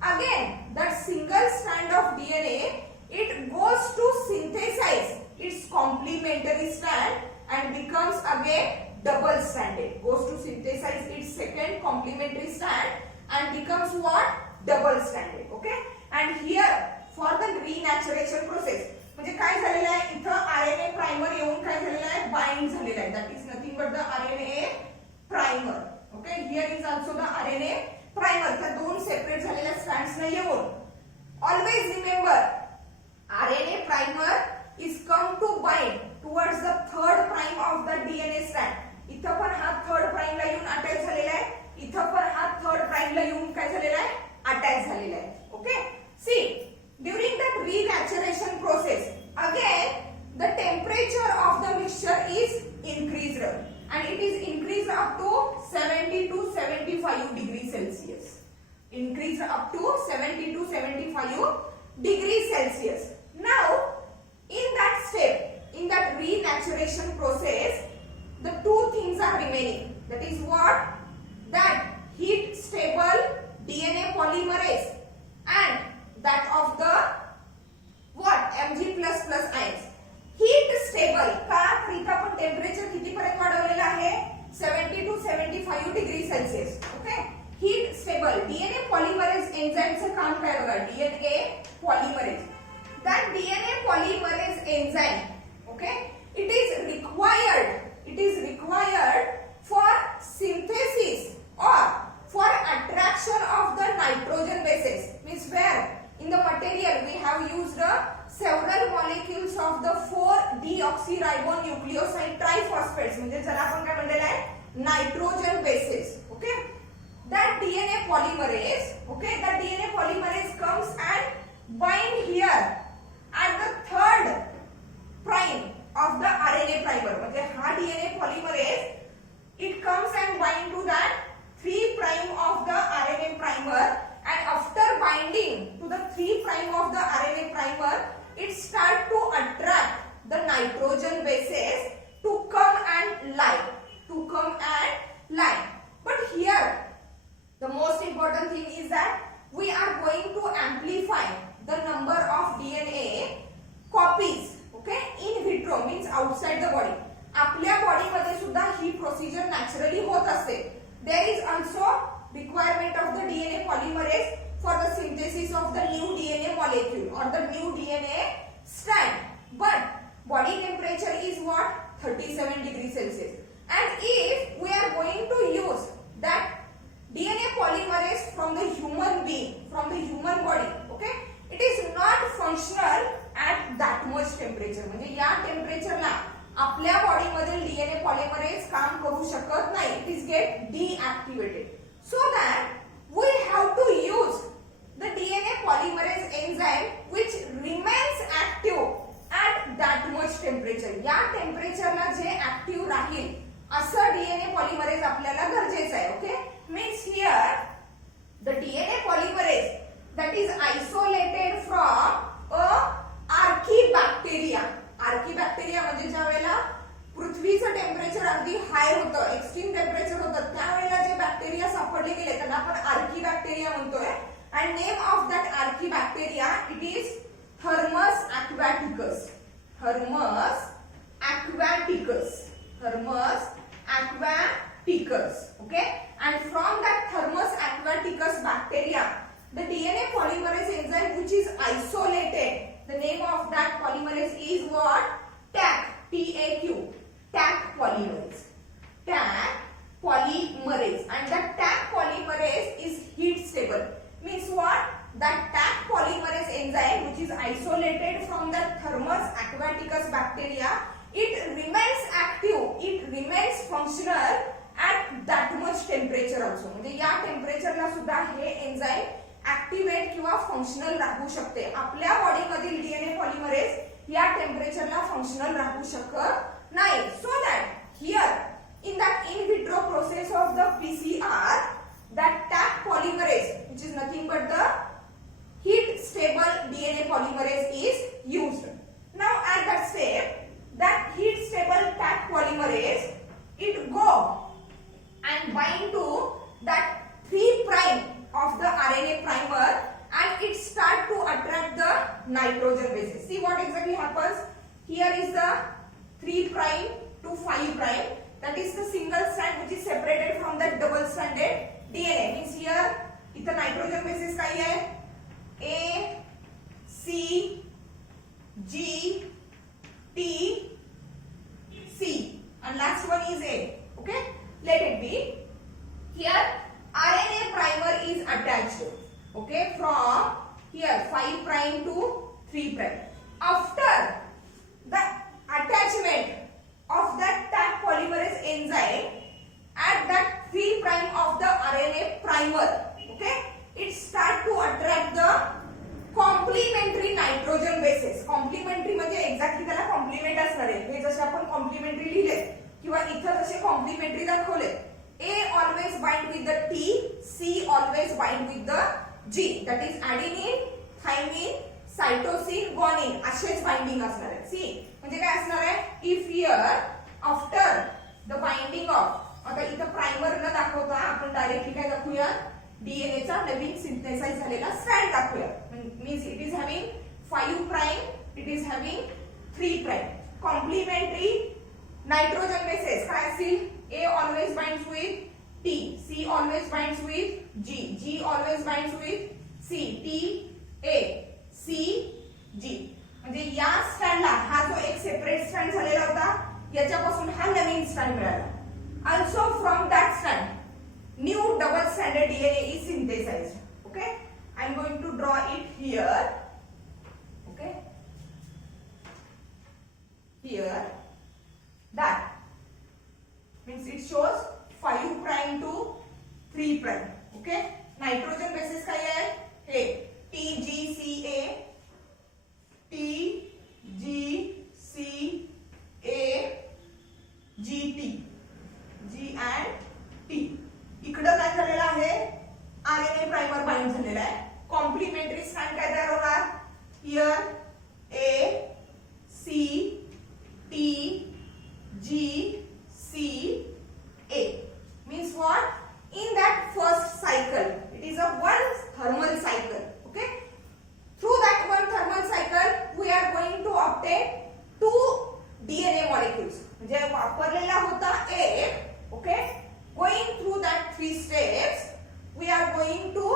again that single strand of DNA, it goes to synthesize its complementary strand and becomes again double stranded. Goes to synthesize its second complementary strand and becomes what? double stranded. Okay, and here for the renaturation process म्हणजे काय झालेलं आहे इथं RNA primer येऊन काय झालेलं आहे bind झालेलं आहे. That is nothing but the RNA primer. Okay, here is also the RNA primer. त्या दोन सेपरेट झालेल्या स्ट्रँड्स ने येऊन always remember RNA primer is come to bind towards the third prime of the DNA strand. इथं पण हा third prime ला येऊन attach झालेला आहे, इथं पण हा थर्ड प्राइम ला येऊन काय झालेला आहे अटॅच झालेला आहे. Okay, see during that renaturation process again the temperature of the mixture is increased and it is increased up to 70 to 75 degrees Celsius. Increased up to 70 to 75 degrees Celsius. Now in that step, in that renaturation process, the two things are remaining. That is what? That heat stable DNA polymerase and that of the what? Mg++ ions. Heat stable का तर इथं आपण temperature किती पर्यंत वाढवलेलं आहे 70 to 75 degree Celsius. Okay, heat stable DNA polymerase एन्झाइमचं काम काय बघा DNA polymerase. That DNA polymerase enzyme, okay, it is required for synthesis or for attraction of the nitrogen bases. Means where in the material we have used several molecules of the 4-deoxyribonucleoside triphosphates म्हणजे ज्याला आपण काय म्हणलेलं आहे nitrogen bases. Okay, that DNA polymerase, okay, that DNA polymerase comes and bind here at the third prime of the RNA primer. म्हणजे हा DNA polymerase it comes and bind to that 3 prime of the RNA primer and after binding to the 3 prime of the RNA primer it start to attract the nitrogen bases to come and lie. But here the most important thing is that we are going to amplify the number of DNA copies, okay, in vitro means outside the body. आपल्या body मध्ये सुद्धा ही procedure naturally होत असते. There is also requirement of the DNA polymerase for the synthesis of the new DNA molecule or the new DNA strand. But body temperature is what 37 degrees Celsius. And if we are going to use that DNA polymerase from the human being, from the human body, okay, it is not functional at that much temperature. म्हणजे या टेम्परेचरला आपल्या body मधील DNA polymerase काम करू शकत नाही. It is get deactivated. So that we have to use the DNA polymerase enzyme which remains active at that much temperature. या टेम्परेचरला जे ऍक्टिव्ह राहील असं डीएनए पॉलिमरेज आपल्याला गरजेचं आहे. Okay, means here the DNA polymerase that is isolated from a archaebacteria. Archaebacteria म्हणजे ज्या वेळेला पृथ्वीचं temperature अगदी हाय होतं, एक्स्ट्रीम टेम्परेचर होतं, त्यावेळेला जे बॅक्टेरिया सापडले गेले त्यांना आपण आर्कीबॅक्टेरिया म्हणतोय. And name of that archaebacteria it is Thermus aquaticus. Thermus aquaticus. Thermus aquaticus. Okay, and from that thormus aquaticus bacteria the DNA polymerase enzyme which is isolated, the name of that polymerase is what? Taq. T-A-Q. Taq polymerase. Taq polymerase. And that Taq polymerase is heat stable. Means what? That Taq polymerase enzyme which is isolated from the Thermus aquaticus bacteria, it remains active, it remains functional at that much temperature also. म्हणजे या टेम्परेचरला सुद्धा हे enzyme activate किंवा functional राहू शकते. आपल्या body मधील DNA polymerase या टेम्परेचरला functional राहू शकत नाही. So that here in that in vitro process of the PCR that Taq polymerase which is nothing but the heat stable DNA polymerase is used. Now at that step that heat stable Taq polymerase it go and bind to that 3 prime of the RNA primer and it start to attract the nitrogen bases. See what exactly happens. Here is the 3 prime to 5 prime, that is the single strand which is separated from the double stranded DNA. Means here इथं nitrogen basis काही आहे A C G T C and last one is A. Okay, let it be. Here RNA primer is attached. Okay, from here 5 prime to 3 prime. After the attachment of that Taq polymerase enzyme at that 3 prime of the RNA primer, okay, it start to attract the complementary nitrogen bases. Complementary म्हणजे exactly त्याला complement असणार आहे. हे जसे आपण complementary लिहिले किंवा इथं जसे कॉम्प्लिमेंटरी दाखवले, A always bind with the T, C always bind with the G. That is adenine, thymine, cytosine, guanine असेच बाइंडिंग असणार आहे. सी म्हणजे काय असणार आहे, if here after the binding of, आता इथं प्राइमर न दाखवता आपण डायरेक्टली काय दाखवूया, डीएनए चा नवीन सिंथेसाइज झालेला स्ट्रँड दाखवूया. Means it is having 5 prime, it is having 3 prime. Complementary nitrogen bases काय असतील, A always binds with T, C always binds with G, G always binds with C, T A C G. म्हणजे या स्ट्रँडला हा जो एक separate strand झालेला होता, याच्यापासून हा नवीन स्ट्रँड मिळाला. Also from that strand new double stranded DNA is synthesized. Okay, I am going to draw it here. Okay, here that means it shows 5 prime to 3 prime. Okay, nitrogen bases काय आहे, हे TGCA, TGCA, GT, G and T. इकडं काय झालेलं आहे, RNA primer bind झालेला आहे. Complementary strand काय तयार होणार, here A C T G C A means what, in that first cycle it is a one thermal cycle. Okay, through that one thermal cycle we are going to obtain 2 DNA molecules. म्हणजे वापरलेला होता A. Okay, going through that 3 steps we are going to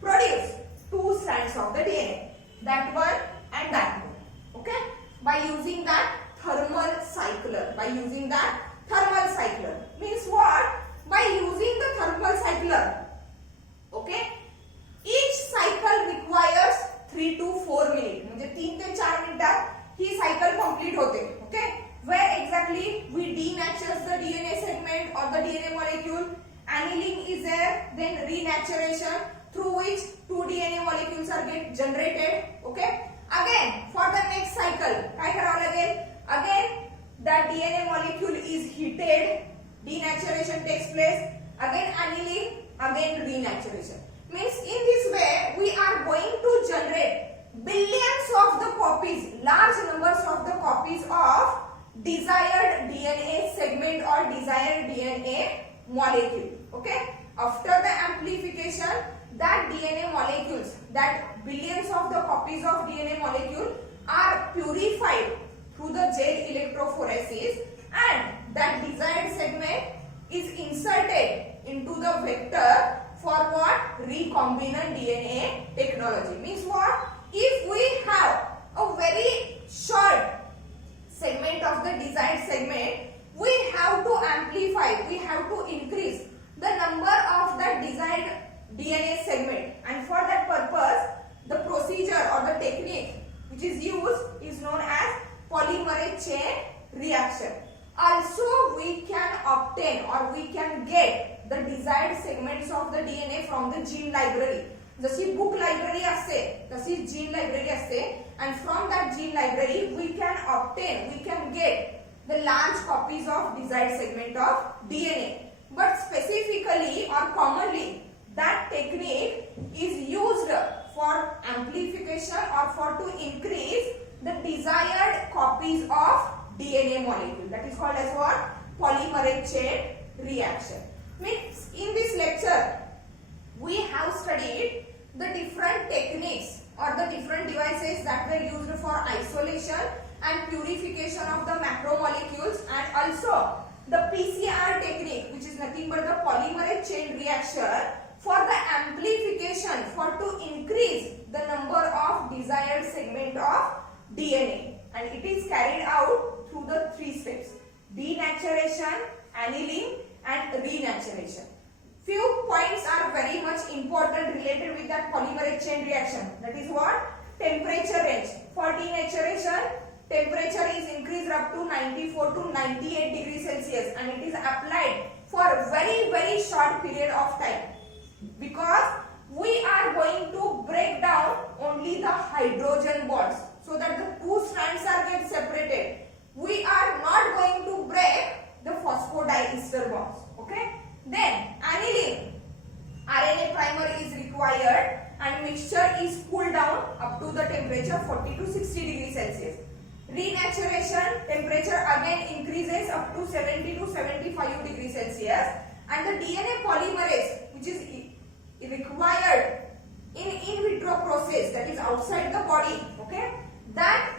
produce 2 strands of the DNA, that one and that one. Okay, by using that thermal cycler, by using that thermal cycler means what, by using the thermal cycler, okay, each cycle requires 3 to 4 minutes. म्हणजे 3 ते 4 मिनिटात ही cycle complete होते. Okay, where exactly we denature the DNA segment or the DNA molecule, annealing is there, then renaturation through which 2 DNA molecules are get generated. Okay, again for the next cycle काय करावं लागेल, again that DNA molecule is heated, denaturation takes place, again annealing, again renaturation. Means in this way we are going to generate billions of the copies, large numbers of the copies of desired DNA segment or desired DNA molecule. Okay, after the amplification, that DNA molecules, that billions of the copies of DNA molecule are purified through the gel electrophoresis, and that desired segment is inserted into the vector for what, recombinant DNA technology. Means what, if we have a very short segment of the desired segment, we have to amplify, we have to increase the number of that desired DNA segment, and for that purpose the procedure or the technique which is used is known as polymerase chain reaction. Also we can obtain or we can get the desired segments of the DNA from the gene library. जशी book library असते तशी gene library असते, and from that gene library we can obtain, we can get the large copies of desired segment of DNA. But specifically or commonly that technique is used for amplification or for to increase the desired copies of DNA molecule. That is called as what, polymerase chain reaction. Means in this lecture we have studied the different techniques or the different devices that were used for isolation and purification of the macromolecules, and also the PCR technique, which is nothing but the polymerase chain reaction for the amplification, for to increase the number of desired segment of DNA, and it is carried out through the 3 steps: denaturation, annealing and renaturation. Few points are very much important related with that polymerase chain reaction. That is what? Temperature range. For denaturation, temperature is increased up to 94 to 98 degrees Celsius, and it is applied for a very short period of time, because we are going to break down only the hydrogen bonds so that the 2 strands are get separated. We are not going to break the phosphodiester bonds. Okay. Then annealing. RNA primer is required and mixture is cooled down up to the temperature 40 to 60 degrees Celsius. Renaturation, temperature again increases up to 70 to 75 degrees Celsius, and the DNA polymerase, which is required in vitro process, that is outside the body, okay, that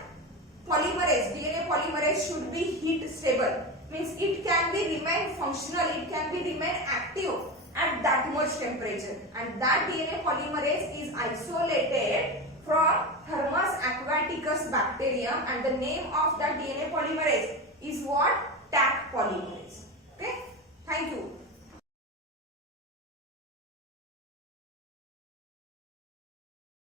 polymerase, DNA polymerase should be heat stable, means it can be remain functional, it can be remain active at that much temperature, and that DNA polymerase is isolated from Thermus aquaticus bacterium, and the name of that DNA polymerase is what? Taq